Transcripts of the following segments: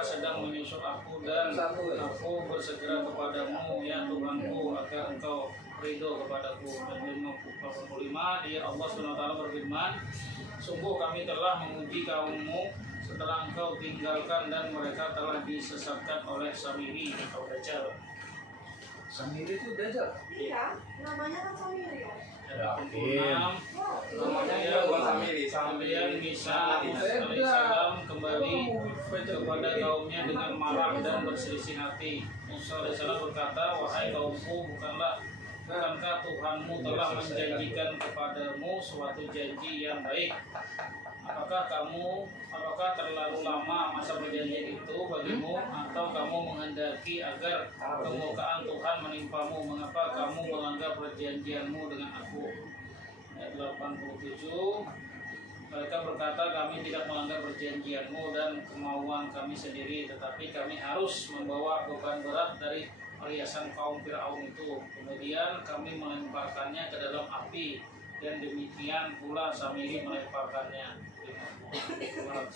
mereka sedang menyusul aku dan aku bersegera kepadamu ya Tuhanku agar engkau ridho kepadaku. Dan 85 dia Allah SWT berfirman, sungguh kami telah menguji kaummu setelah engkau tinggalkan dan mereka telah disesatkan oleh Samiri atau Dajjal. Samiri itu Dajjal? Iya, namanya kan Samiri ya. Kemudian Isa alaihissalam kembali kepada kaumnya dengan marah dan berselisih hati. Musa alaihissalam berkata, wahai kaumku, bukankah Tuhanmu telah menjanjikan kepadamu suatu janji yang baik? Apakah terlalu lama masa perjanjian itu bagimu, atau kamu menghendaki agar kemurkaan Tuhan menimpamu? Mengapa kamu melanggar perjanjianmu dengan aku? Ayat 87, mereka berkata, kami tidak melanggar perjanjianmu dan kemauan kami sendiri, tetapi kami harus membawa beban berat dari perhiasan kaum Fir'aun itu. Kemudian kami melemparkannya ke dalam api, dan demikian pula Samiri melemparkannya. 19.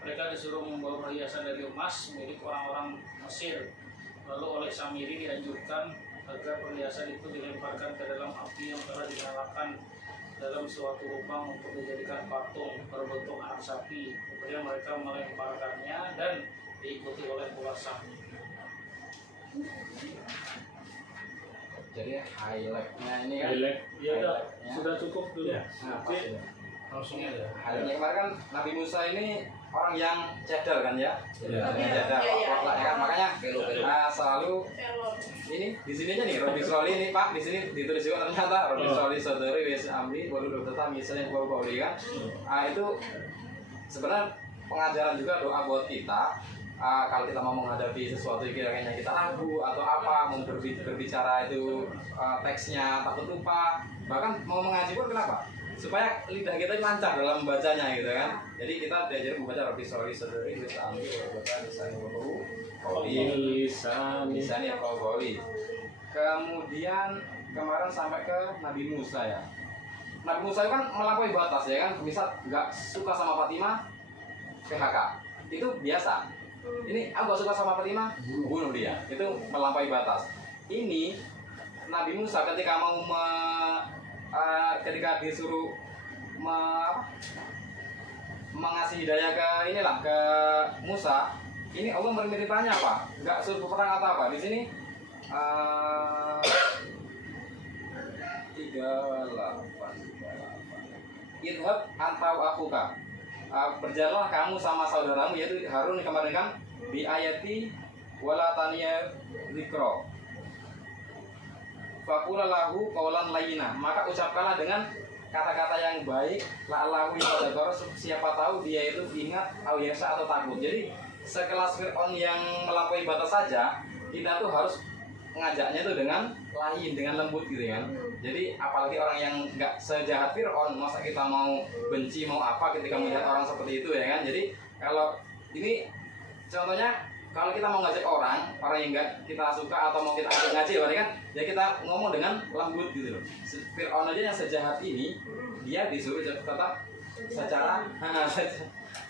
Mereka disuruh membawa perhiasan dari emas milik orang-orang Mesir. Lalu oleh Samiri dianjurkan agar perhiasan itu dilemparkan ke dalam api yang telah dinyalakan dalam suatu lubang untuk dijadikan patung berbentuk anak sapi. Kemudian mereka melemparkannya dan diikuti oleh ular sapi. Jadi highlightnya ini kan? Sudah cukup dulu. Ya. Nah, Oke. Langsung aja. Highlightnya kemarin kan Nabi Musa ini orang yang cadar kan ya? Iya. Cadar, ya kan? Makanya selalu ini di sini aja nih Robi Soli ini Pak, di sini ditulis juga ternyata Robi Soli Saudari Wes Amri baru tetap misalnya Bauli kan. Itu sebenarnya pengajaran juga doa buat kita. Kalau kita mau menghadapi sesuatu yang kira-kira kita ragu atau apa, mau berbicara itu teksnya takut lupa, bahkan mau mengaji pun kenapa? Supaya lidah kita lancar dalam membacanya gitu kan. Jadi kita diajar membaca Robi Soli Saudari Wes Amri Lisani Qauli. Kemudian kemarin sampai ke Nabi Musa ya. Nabi Musa kan melampaui batas ya kan. Misal nggak suka sama Fatimah, PHK. Itu biasa. Ini aku gak suka sama Fatimah, bunuh dia. Itu melampaui batas. Ini Nabi Musa ketika mau ketika disuruh mengasih hidayah ke ke Musa, ini Allah merintahnya apa? Enggak suruh perang atau apa? Di sini 38. Idhab antau akuka. Berjalanlah kamu sama saudaramu yaitu Harun kemarin kan bi ayati wala taniya dzikra. Faqula lahu qawlan layyina. Maka ucapkanlah dengan kata-kata yang baik, la'allahu yatadzakkaru, siapa tahu dia itu ingat atau yasa atau takut. Jadi sekelas Fir'aun yang melampaui batas saja, kita tuh harus mengajaknya itu dengan lain, dengan lembut gitu kan. Jadi apalagi orang yang nggak sejahat Fir'aun, masa kita mau benci mau apa ketika melihat orang seperti itu ya kan. Jadi kalau ini contohnya, kalau kita mau ngajak orang yang nggak kita suka atau mau kita ajak ngaji berarti kan, ya kita ngomong dengan lembut gitu loh. Fir'aun aja yang sejahat ini, dia disuruh tetap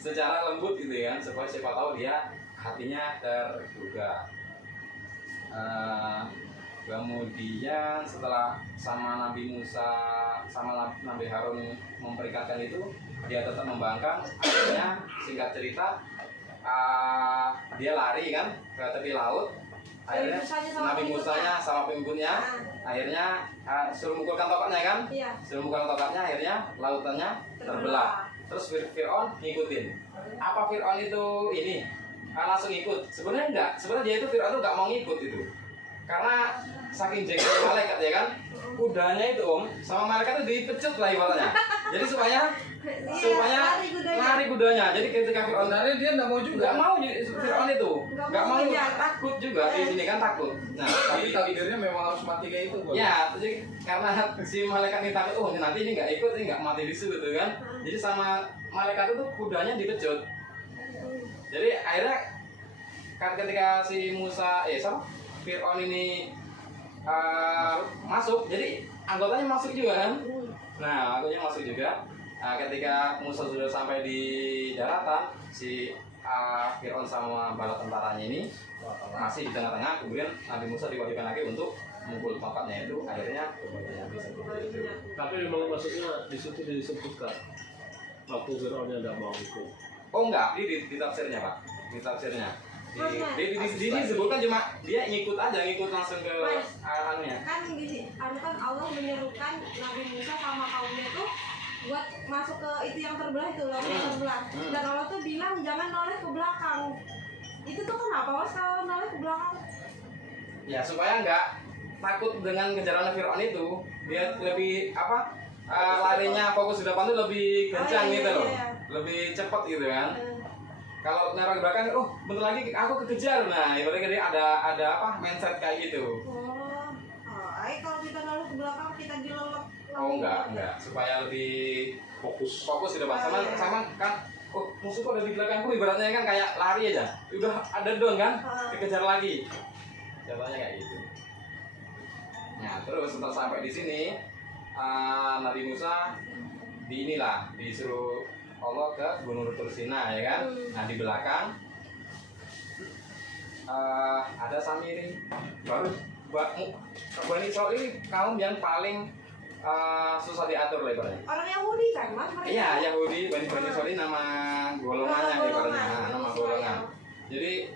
secara lembut gitu kan, supaya siapa tahu dia hatinya terbuka. Kemudian setelah sama Nabi Musa sama Nabi Harun memperikatkan itu, dia tetap membangkang. Akhirnya singkat cerita dia lari kan ke tepi laut. Akhirnya Nabi Musanya sama pengikutnya akhirnya suruh mukulkan tongkatnya kan, suruh mukulkan tongkatnya, akhirnya lautannya terbelah. Terus Fir'aun ngikutin. Apa Fir'aun itu ini langsung ikut? Sebenarnya enggak. Sebenarnya dia itu Fir'aun itu enggak mau ngikut itu. Karena saking jengkelnya malaikat ya kan, kudanya itu sama malaikat itu dipecut lah ibaratnya. Jadi supaya lari kudanya. Jadi ketika Fir'aun lari dia enggak mau juga. Enggak mau Fir'aun itu. Enggak mau, takut juga di sini kan takut. Nah, tapi takdirnya memang harus mati kayak itu, Bang. Ya, jadi karena si malaikat ini takut, nanti ini enggak ikut, ini enggak mati di situ gitu kan. Jadi sama malaikat itu kudanya dipecut. Jadi akhirnya kan ketika si Musa Fir'aun ini masuk, jadi anggotanya masuk juga kan. Nah, anggotanya masuk juga. Ketika Musa sudah sampai di daratan, si Fir'aun sama bala tentaranya ini masih di tengah-tengah, kemudian Nabi Musa diwajibkan lagi untuk memukul tongkatnya itu, akhirnya habis seperti itu. Tapi memang maksudnya di situ disebutkan waktu Fir'aunnya tidak mau ikut. Oh enggak, di tafsirnya Pak, di tafsirnya. Di disebutkan cuma dia ngikut aja, ngikut langsung ke anunya. Kan gini, kan Allah menyerukan Nabi Musa sama kaumnya tuh buat masuk ke itu yang terbelah itu, laut yang terbelah. Dan Allah tuh bilang jangan noleh ke belakang. Itu tuh kenapa Mas kalau noleh ke belakang? Ya supaya enggak takut dengan kejaran Fir'aun itu, dia lebih larinya fokus di depan tuh lebih kencang gitu loh, lebih cepat gitu kan. Kalau nerang belakang, oh bentar lagi aku kekejar, nah ibaratnya dia ada mindset kayak gitu. Kalau kita noleh ke belakang kita dilelep. Oh enggak, supaya lebih fokus di depan sama kan. Oh musuhku ada di belakangku, ibaratnya kan kayak lari aja, udah ada dong kan, dikejar lagi. Contohnya kayak gitu. Nah terus setelah sampai di sini, Nabi Musa disuruh Allah ke Gunung Tur Sina ya kan. Nah di belakang ada Samiri. Baru Bani Israil ini kaum yang paling susah diatur lah ibaratnya. Orang Yahudi kan Mas? Iya Yahudi, Bani Israil ini nama golongannya ibaratnya, nama golongan. Jadi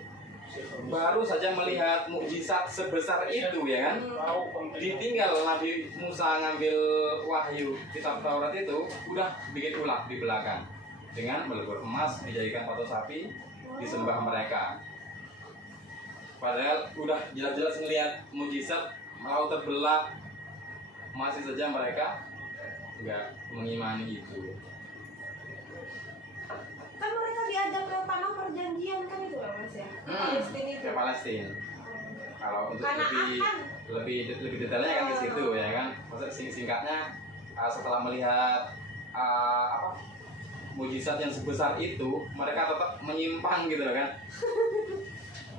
baru saja melihat mukjizat sebesar itu ya kan, ditinggal Nabi Musa ngambil wahyu kitab Taurat itu udah bikin ulah di belakang dengan melebur emas, dijadikan patung sapi, disembah mereka. Padahal udah jelas-jelas ngelihat mukjizat laut terbelah, masih saja mereka nggak mengimani itu. Kan mereka diajak ke tanah perjanjian kan itu lah Mas ya? Palestina itu. Ke Palestina. Kalau untuk Karena lebih detailnya kan ke situ ya kan. Maksud singkatnya setelah melihat mujizat yang sebesar itu, mereka tetap menyimpang gitu kan.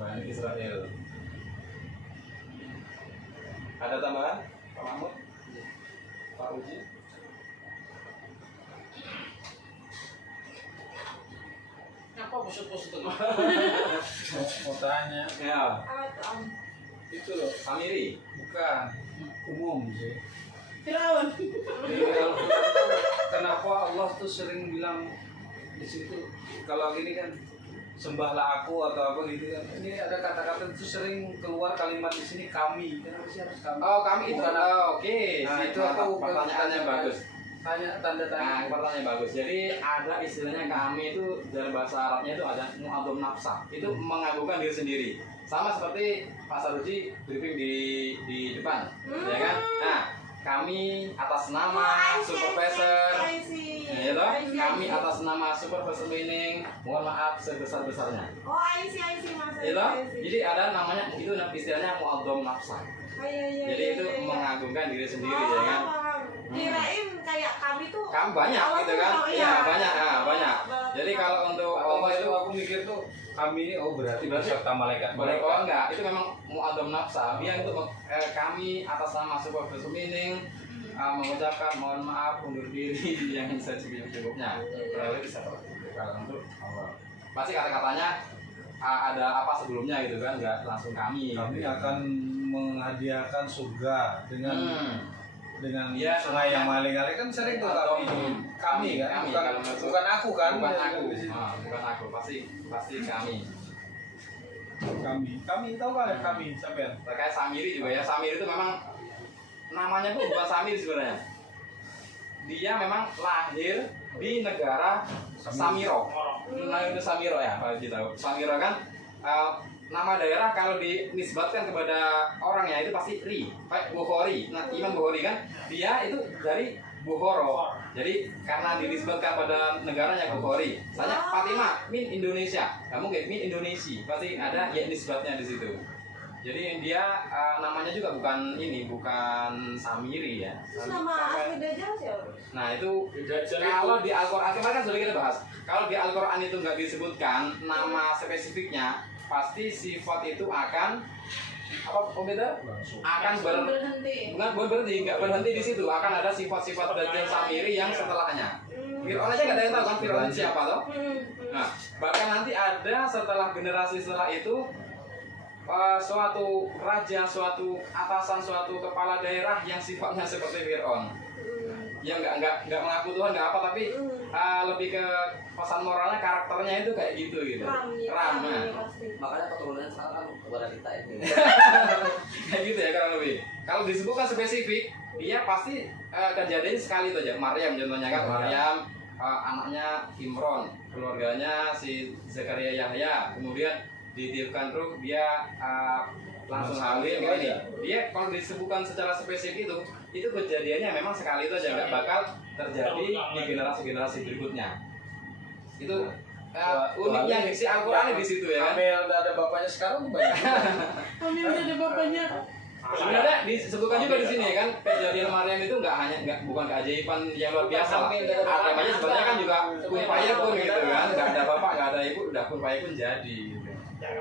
Bani Israel. Ada tambahan? Pak Mahmud? Pak Uji? Apa pusut-pusut itu? Mau tanya. Ya, Apa tuh? Itu loh, Samiri. bukan umum sih. Firaun. Kenapa Allah tuh sering bilang di situ kalau gini kan sembahlah aku atau apa gitu kan. Ini ada kata-kata itu sering keluar kalimat di sini kami. Kenapa sih harus kami? Oh, kami itu. Bukan Oke. Nah, Itu itu aku pertanyaannya bagus. Tanya tanda Nah, tanya. pertanyaan bagus. Jadi ada istilahnya kami itu dalam bahasa Arabnya itu ada mu'adzam nafsa. Itu mengagungkan diri sendiri. Sama seperti Pak Saruji briefing di depan, ya kan? Nah, kami atas nama supervisor, ya toh? Kami atas nama supervisor cleaning, mohon maaf sebesar-besarnya. Oh, I see Mas. Ya toh? Jadi ada namanya itu istilahnya mu'adzam nafsa. Jadi itu mengagungkan diri sendiri ya kan? Kirain kayak kami tuh Kan banyak gitu kan? Iya, banyak. Banyak. Jadi kalau untuk Allah itu aku mikir tuh kami ini berarti beserta malaikat. Oh enggak, itu memang mu'adzam nafsa. Dia untuk kami atas nama supervisor meeting mengucapkan mohon maaf undur diri yang secukupnya. Berarti bisa kalau untuk Allah. Pasti kata-katanya ada apa sebelumnya gitu kan, enggak langsung kami. Kami akan menghadiahkan surga dengan Ya, sungai yang mengalir kan sering tuh kami kan, bukan aku kan, bukan aku, pasti kami tahu kan kami siapa ya? terkait Samiri juga ya. Samiri itu memang namanya tuh bukan Samiri sebenarnya, dia memang lahir di negara Samiro. Nah itu Samiro ya, kalau kita tahu Samiro kan nama daerah kalau dinisbatkan kepada orangnya itu pasti kayak Bukhari. Nah Imam Bukhari kan dia itu dari Bukhoro. Jadi karena dinisbatkan pada negaranya Bukhari. Misalnya Fatimah min Indonesia, kamu kayak min Indonesia, pasti ada ya nisbatnya di situ. Jadi dia namanya juga bukan Samiri ya. Terus nama asli Dajjal siapa? Nah itu kalau di Al-Quran kemarin kan sudah kita bahas. Kalau di Al-Quran itu nggak disebutkan nama spesifiknya, pasti sifat itu akan akan berhenti. bukan berhenti, nggak berhenti di situ. Akan ada sifat-sifat Dajjal Samiri yang setelahnya. Fir'aun aja nggak ada yang tahu kan Fir'aun siapa toh? Nah bahkan nanti ada setelah generasi setelah itu suatu raja, suatu atasan, suatu kepala daerah yang sifatnya seperti Fir'aun. Yang nggak mengaku Tuhan nggak apa, tapi lebih ke pesan moralnya, karakternya itu kayak gitu. Ramah. Makanya keturunan sekarang kan kepada kita ini. Kayak gitu ya kurang lebih. Kalau disebutkan spesifik, dia pasti kejadian sekali itu aja. Maryam contohnya kan, Maryam anaknya Imron, keluarganya si Zakaria Yahya, kemudian ditiupkan ruh, dia langsung hamil gitu nih. Dia kalau disebutkan secara spesifik itu kejadiannya memang sekali itu aja, nggak bakal terjadi di generasi-generasi berikutnya. Itu uniknya si Al-Quran di situ ya kan. Hamil ada bapaknya sekarang tuh banyak. Hamil ada bapaknya. Sebenarnya disebutkan juga di sini kan, kejadian Maryam itu bukan keajaiban yang luar biasa lah. Agamanya sebenarnya kan juga kun fayakun gitu kan, nggak ada bapak, nggak ada ibu, udah kun fayakun jadi. Gitu.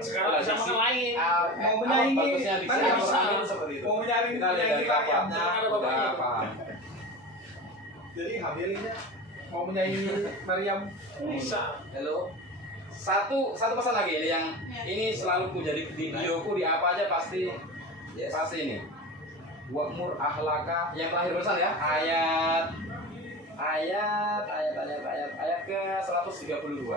Sekarang bisa lain. Mau menyaingi, bagusnya di tadi bisa. Al-Quran seperti itu. Mau menyaingi Kita lihat dari kapatnya, ada udah bapaknya. paham. Jadi hamilnya mau menyaingi Maryam Bisa. Halo. Satu pesan lagi ini yang ini selalu ku jadi di videoku di apa aja pasti ini. Wa'mur ahlaka yang terakhir pesan ya, ayat ke 132.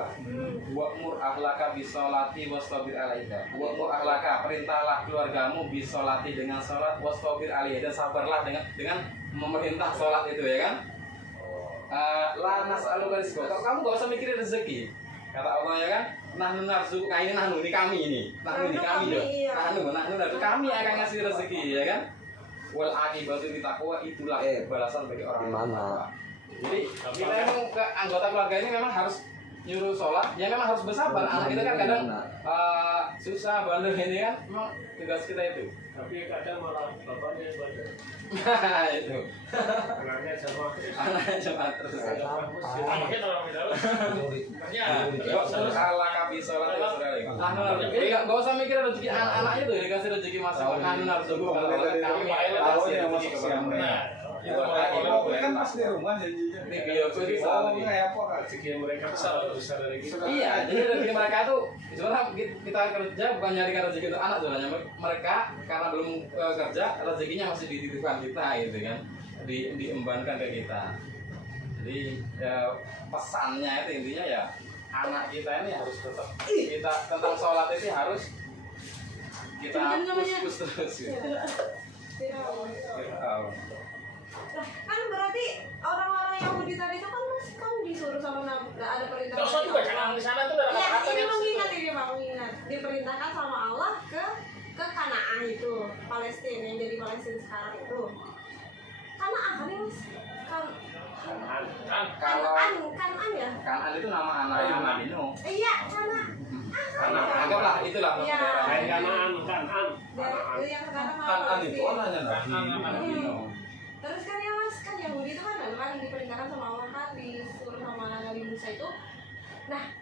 Wa'mur ahlaka bisolati wastabir alaiha. Wa'mur ahlaka, perintahlah keluargamu bisolati dengan salat, wastabir alaiha, dan sabarlah dengan memerintah salat itu ya kan. La nas'aluka rizqa. Kamu gak usah mikirin rezeki. Kata Allah ya kan, nahnu narzuq, nah ini nahnu, ini kami ini. Nahnu ini kami ya. Nahnu kami akan ngasih rezeki ya kan. Wal aqibatu littaqwa, itulah balasan bagi orang yang bertakwa. Jadi kita emang ke anggota keluarga ini memang harus nyuruh sholat, ya memang harus bersabar. Anak kita kan kadang susah bandel ini kan, memang tugas kita itu. Tapi kadang malah bapaknya banyak. Itu. Anaknya sama. Cuma terus. Mungkin orang beda. Kalau kabi sholat ya sudah. Jadi nggak usah mikir rezeki anak-anaknya tuh dikasih rezeki masuk. Kami harus tunggu kalau kami kasih rezeki kepada mereka. Itu kan pas di rumah janjinya. Ini video itu Oh, kayak apa kan? Rezeki mereka besar dari kita. Iya, jadi rezeki mereka tuh sebenarnya kita kerja bukan nyarikan rezeki untuk anak sebenarnya. Mereka karena belum kerja, rezekinya masih dititipkan kita gitu kan, diembankan ke kita. Jadi pesannya itu intinya ya anak kita ini harus tetap kita tentang sholat itu harus kita push terus gitu. Nah, kan berarti orang-orang Yahudi tadi itu kan disuruh sama Nabi, ada perintah. Terus juga jangan di sana tuh ada Iya, kata-kata ini yang mengingat diperintahkan sama Allah ke Kanaan itu, Palestina yang jadi Palestina sekarang itu. Kanaan kan Mas? Kanaan ya? Kanaan itu nama anaknya Nabi Nuh. Iya, Kanaan. Anggaplah itulah nama Iya. daerahnya. Kanaan. Dari yang sekarang Kan itu anaknya Nabi. Terus kan ya Mas, kan Yahudi itu kan diperintahkan sama Allah kan, disuruh sama Nabi Musa itu. Nah,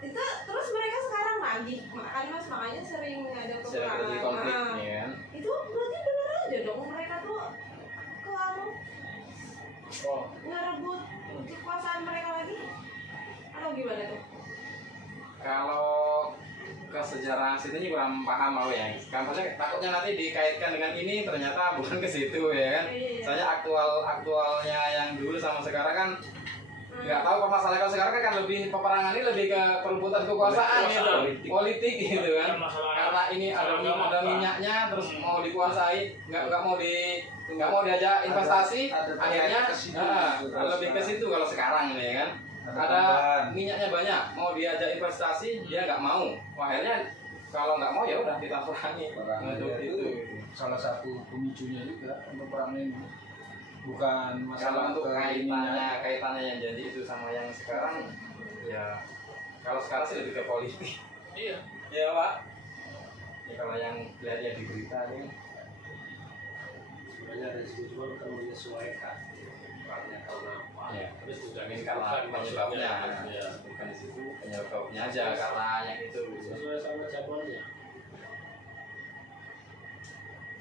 itu terus mereka sekarang lagi kan Mas, makanya sering ada Terjadi konflik nih kan. itu berarti benar aja dong mereka tuh ngerebut kekuasaan mereka lagi atau gimana tuh? Kalau ke sejarah situ ini kurang paham aku ya. Kampusnya takutnya nanti dikaitkan dengan ini ternyata bukan ke situ ya kan. Soalnya aktualnya yang dulu sama sekarang kan nggak tahu permasalahan sekarang kan lebih peperangan ini lebih ke perebutan kekuasaan gitu, politik gitu kan. Karena ini ada minyaknya terus mau dikuasai, nggak mau diajak investasi, akhirnya lebih ke situ kalau sekarang ini ya kan. Ada minyaknya banyak, mau diajak investasi dia nggak mau. Akhirnya kalau nggak mau ya udah kita perangi. Untuk itu salah satu pemicunya juga untuk perang ini. Bukan masalah Kalau untuk kaitannya yang janji itu sama yang sekarang, ya kalau sekarang sih lebih ke politik. Iya. Ya Pak. Ya kalau yang lihat ya di berita ini, Sebenarnya dari situ cuma kan menyesuaikan perangnya karena apa? ya, Terus juga ini karena penyebabnya, ya. bukan di situ penyebabnya aja karena yang itu. Sesuai sama zamannya.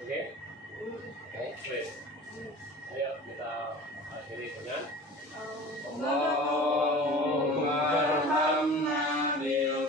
Oke? Oke. Ayo kita akhiri dengan Allahumma arhamna bil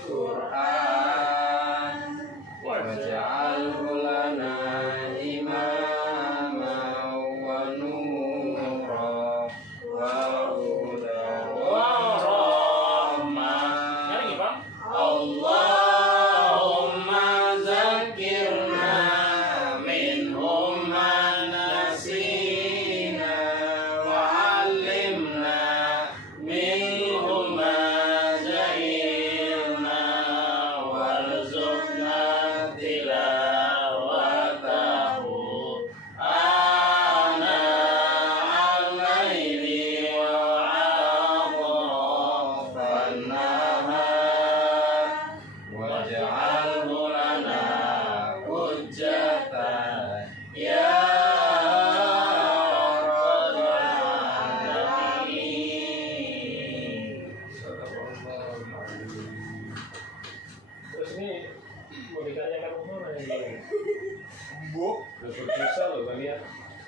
Bu, Berdosa loh kalian.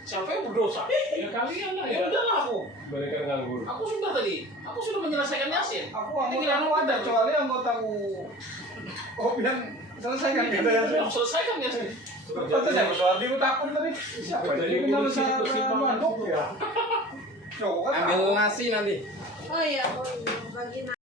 Siapa yang berdosa? Ya kalian lah Ya ya. udahlah aku. Mereka nganggur. Aku sudah tadi. Aku sudah menyelesaikan Yasin. aku Tinggal anggota ada ada. kecuali anggotaku. Oh bilang selesaikan kita ya. Belum selesaikan Yasin. Kata saya berdoa di takut tadi. Siapa Jadi ini kenal bersih- saya bersih banget. mandok ya. Coba kan Ambil nasi nanti. Oh iya, bagi